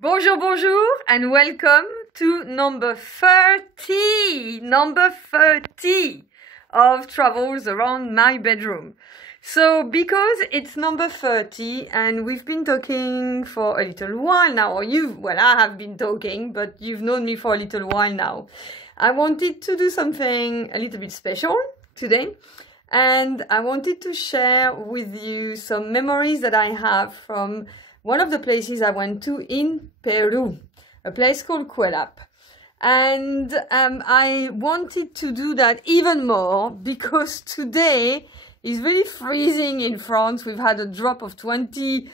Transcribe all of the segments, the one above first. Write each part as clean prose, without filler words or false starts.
Bonjour, bonjour, and welcome to number 30 of Travels Around My Bedroom. So, because it's number 30 and we've been talking for a little while now, or I have been talking, but you've known me for a little while now. I wanted to do something a little bit special today, and I wanted to share with you some memories that I have from one of the places I went to in Peru, a place called Cuelap. And I wanted to do that even more because today is really freezing in France. We've had a drop of 20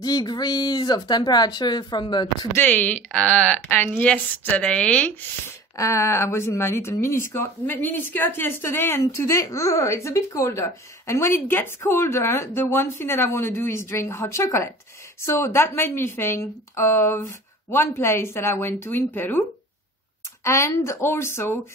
degrees of temperature from today and yesterday. I was in my little miniskirt yesterday, and today it's a bit colder. And when it gets colder, the one thing that I want to do is drink hot chocolate. So that made me think of one place that I went to in Peru. And also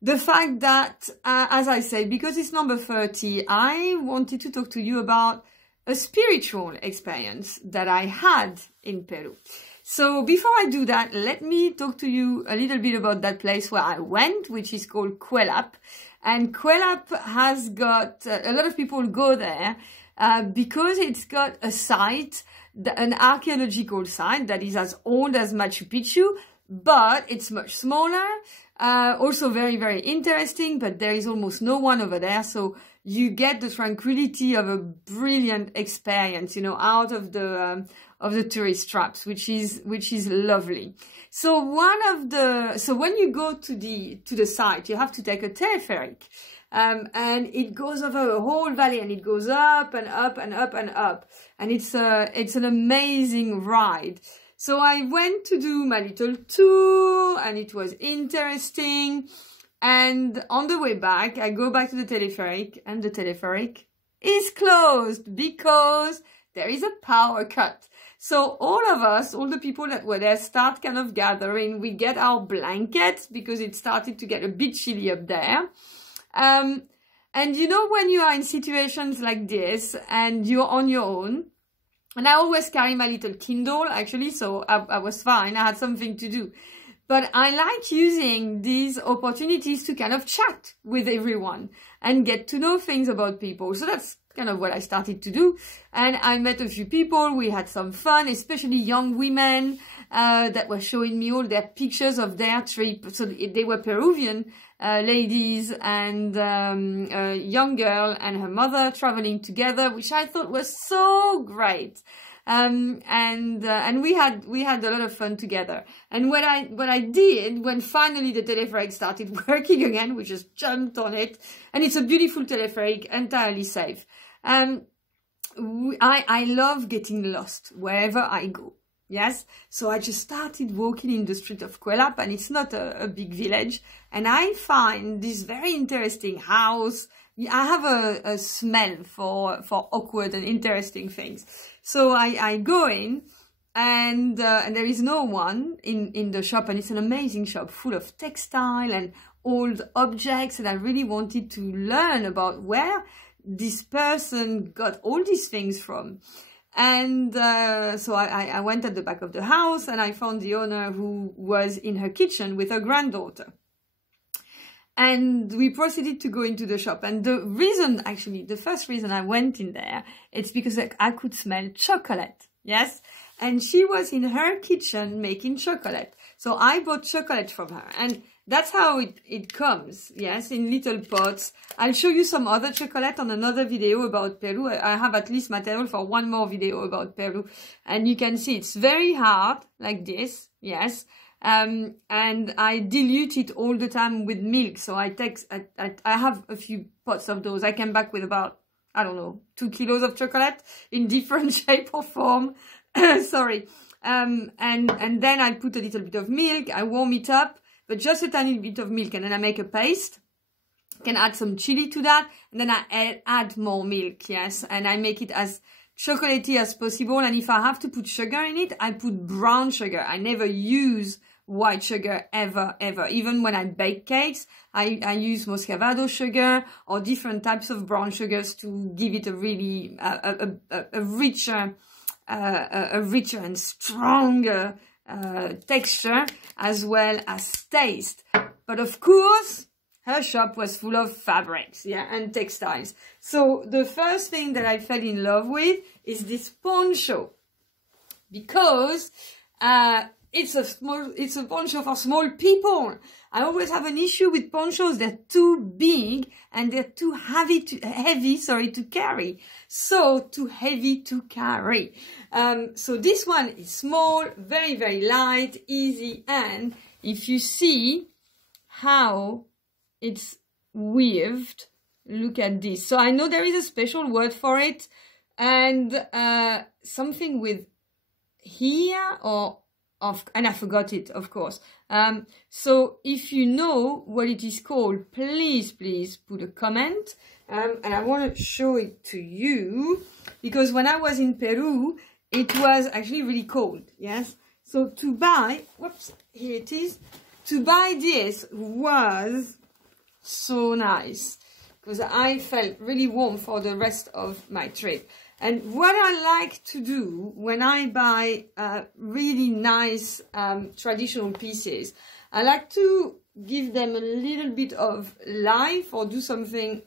the fact that, as I said, because it's number 30, I wanted to talk to you about a spiritual experience that I had in Peru. So before I do that, let me talk to you a little bit about that place where I went, which is called Cuelap. And Cuelap has got, a lot of people go there because it's got a site, an archaeological site that is as old as Machu Picchu, but it's much smaller. Also very, very interesting, but there is almost no one over there. So you get the tranquility of a brilliant experience, you know, out of the tourist traps, which is lovely. So when you go to the site, you have to take a telepheric, and it goes over a whole valley, and it goes up and up and up and up, and it's an amazing ride. So I went to do my little tour, and it was interesting. And on the way back, I go back to the telepheric, and the telepheric is closed because there is a power cut. So all of us, all the people that were there, start kind of gathering. We get our blankets because it started to get a bit chilly up there. And you know, when you are in situations like this and you're on your own, and I always carry my little Kindle actually, so I was fine. I had something to do. But I like using these opportunities to kind of chat with everyone and get to know things about people. So that's kind of what I started to do. And I met a few people. We had some fun, especially young women that were showing me all their pictures of their trip. So they were Peruvian ladies, and a young girl and her mother traveling together, which I thought was so great. And we had a lot of fun together. And what I did when finally the telepheric started working again, we just jumped on it, and it's a beautiful telepheric, entirely safe. I love getting lost wherever I go. Yes, so I just started walking in the street of Cuelap, and it's not a big village, and I find this very interesting house. I have a smell for awkward and interesting things. So I go in, and there is no one in the shop, and it's an amazing shop full of textile and old objects, and I really wanted to learn about where this person got all these things from. And so I went at the back of the house, and I found the owner, who was in her kitchen with her granddaughter. And we proceeded to go into the shop. And the first reason I went in there, it's because I could smell chocolate. Yes. And she was in her kitchen making chocolate. So I bought chocolate from her. And that's how it comes. Yes, in little pots. I'll show you some other chocolate on another video about Peru. I have at least material for one more video about Peru. And you can see it's very hard, like this. Yes. And I dilute it all the time with milk. So I have a few pots of those. I came back with about, I don't know, 2 kilos of chocolate in different shape or form. Sorry. And then I put a little bit of milk. I warm it up, but just a tiny bit of milk. And then I make a paste. Can add some chili to that. And then I add more milk. Yes. And I make it as chocolatey as possible. And if I have to put sugar in it, I put brown sugar. I never use white sugar ever. Even when I bake cakes, I use muscovado sugar or different types of brown sugars to give it a really a richer a richer and stronger texture as well as taste. But of course, her shop was full of fabrics, yeah, and textiles. So the first thing that I fell in love with is this poncho, because it's a poncho for small people. I always have an issue with ponchos. They're too big and they're too heavy to carry. So too heavy to carry. So this one is small, very, very light, easy. And if you see how it's weaved, look at this. So I know there is a special word for it, and something with here or of, and I forgot it, of course. So if you know what it is called, please put a comment. And I want to show it to you, because when I was in Peru, it was actually really cold. Yes. So to buy, whoops, here it is. To buy this was so nice, because I felt really warm for the rest of my trip. And what I like to do when I buy really nice traditional pieces, I like to give them a little bit of life or do something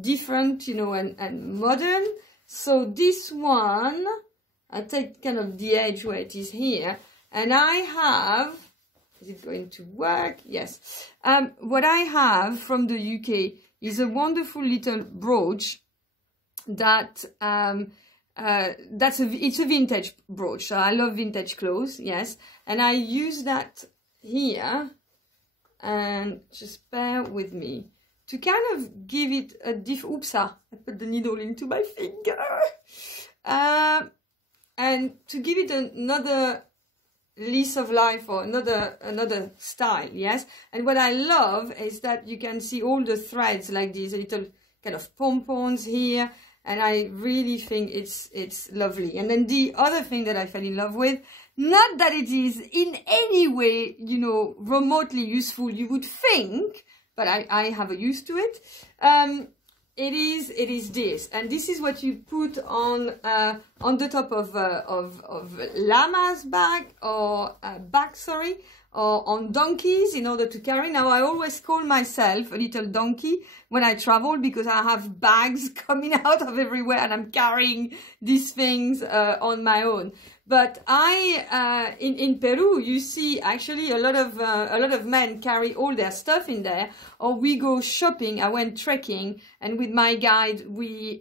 different, you know, and modern. So this one, I take kind of the edge where it is here, and I have, is it going to work? Yes. What I have from the UK is a wonderful little brooch that it's a vintage brooch. So I love vintage clothes, yes, and I use that here, and just bear with me, to kind of give it a oops, I put the needle into my finger, and to give it another lease of life, or another style, yes. And what I love is that you can see all the threads, like these little kind of pompons here, and I really think it's lovely. And then the other thing that I fell in love with, not that it is in any way, you know, remotely useful, you would think, but I have a use to it. It is this, and this is what you put on the top of llama's back, or sorry, or on donkeys, in order to carry. Now, I always call myself a little donkey when I travel, because I have bags coming out of everywhere and I'm carrying these things on my own. But in Peru, you see actually a lot of men carry all their stuff in there, or we go shopping. I went trekking, and with my guide, we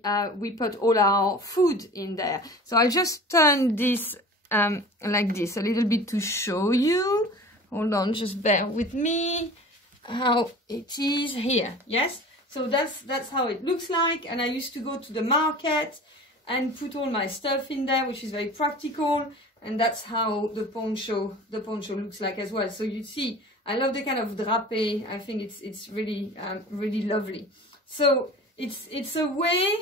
put all our food in there. So I just turned this like this a little bit to show you. Hold on, just bear with me. How it is here, yes. So that's how it looks like. And I used to go to the market and put all my stuff in there, which is very practical. And that's how the poncho looks like as well. So you see, I love the kind of drapé. I think it's really really lovely. So it's a way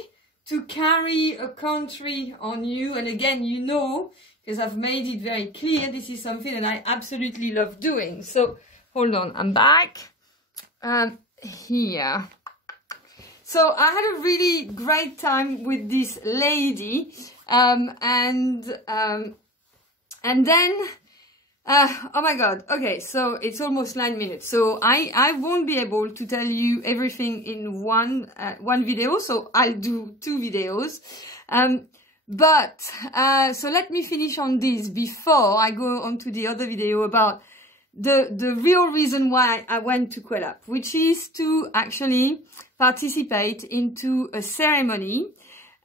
to carry a country on you. And again, you know, because I've made it very clear, this is something that I absolutely love doing. So hold on, I'm back here. So I had a really great time with this lady, and then oh my god, okay, so it's almost 9 minutes, so I won't be able to tell you everything in one video, so I'll do 2 videos. But so let me finish on this before I go on to the other video about the real reason why I went to Kuala, which is to actually participate into a ceremony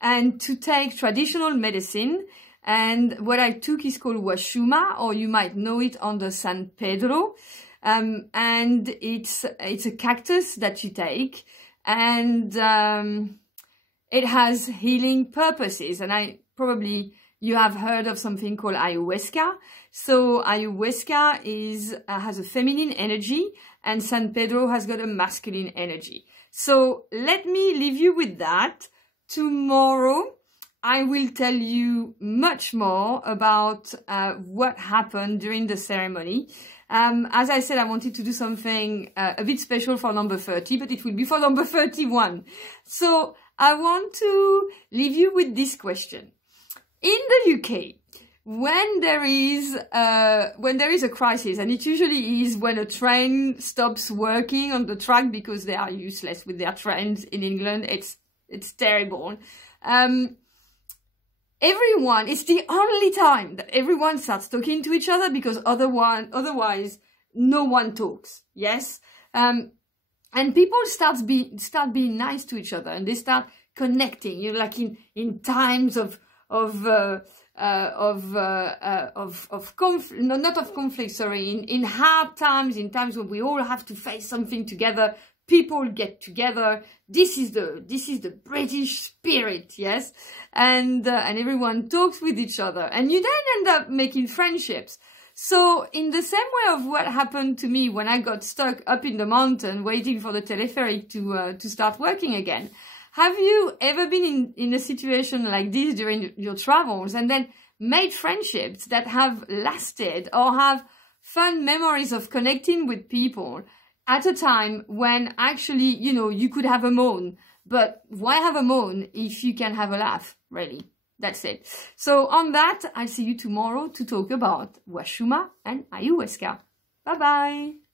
and to take traditional medicine. And what I took is called Washuma, or you might know it under San Pedro. And it's a cactus that you take, and it has healing purposes. And you have heard of something called ayahuasca. So ayahuasca has a feminine energy, and San Pedro has got a masculine energy. So let me leave you with that. Tomorrow, I will tell you much more about what happened during the ceremony. As I said, I wanted to do something a bit special for number 30, but it will be for number 31. So I want to leave you with this question. In the UK, when there is a crisis, and it usually is when a train stops working on the track because they are useless with their trains in England, it's terrible. It's the only time that everyone starts talking to each other, because otherwise no one talks. Yes, and people start being nice to each other, and they start connecting. You know, like in times of conflict, no, not of conflict, sorry, in hard times, in times when we all have to face something together, people get together. This is the British spirit, yes, and everyone talks with each other, and you then end up making friendships. So in the same way of what happened to me when I got stuck up in the mountain waiting for the telepheric to start working again. Have you ever been in a situation like this during your travels and then made friendships that have lasted, or have fun memories of connecting with people at a time when actually, you know, you could have a moan? But why have a moan if you can have a laugh, really? That's it. So on that, I'll see you tomorrow to talk about Washuma and Ayahuasca. Bye-bye.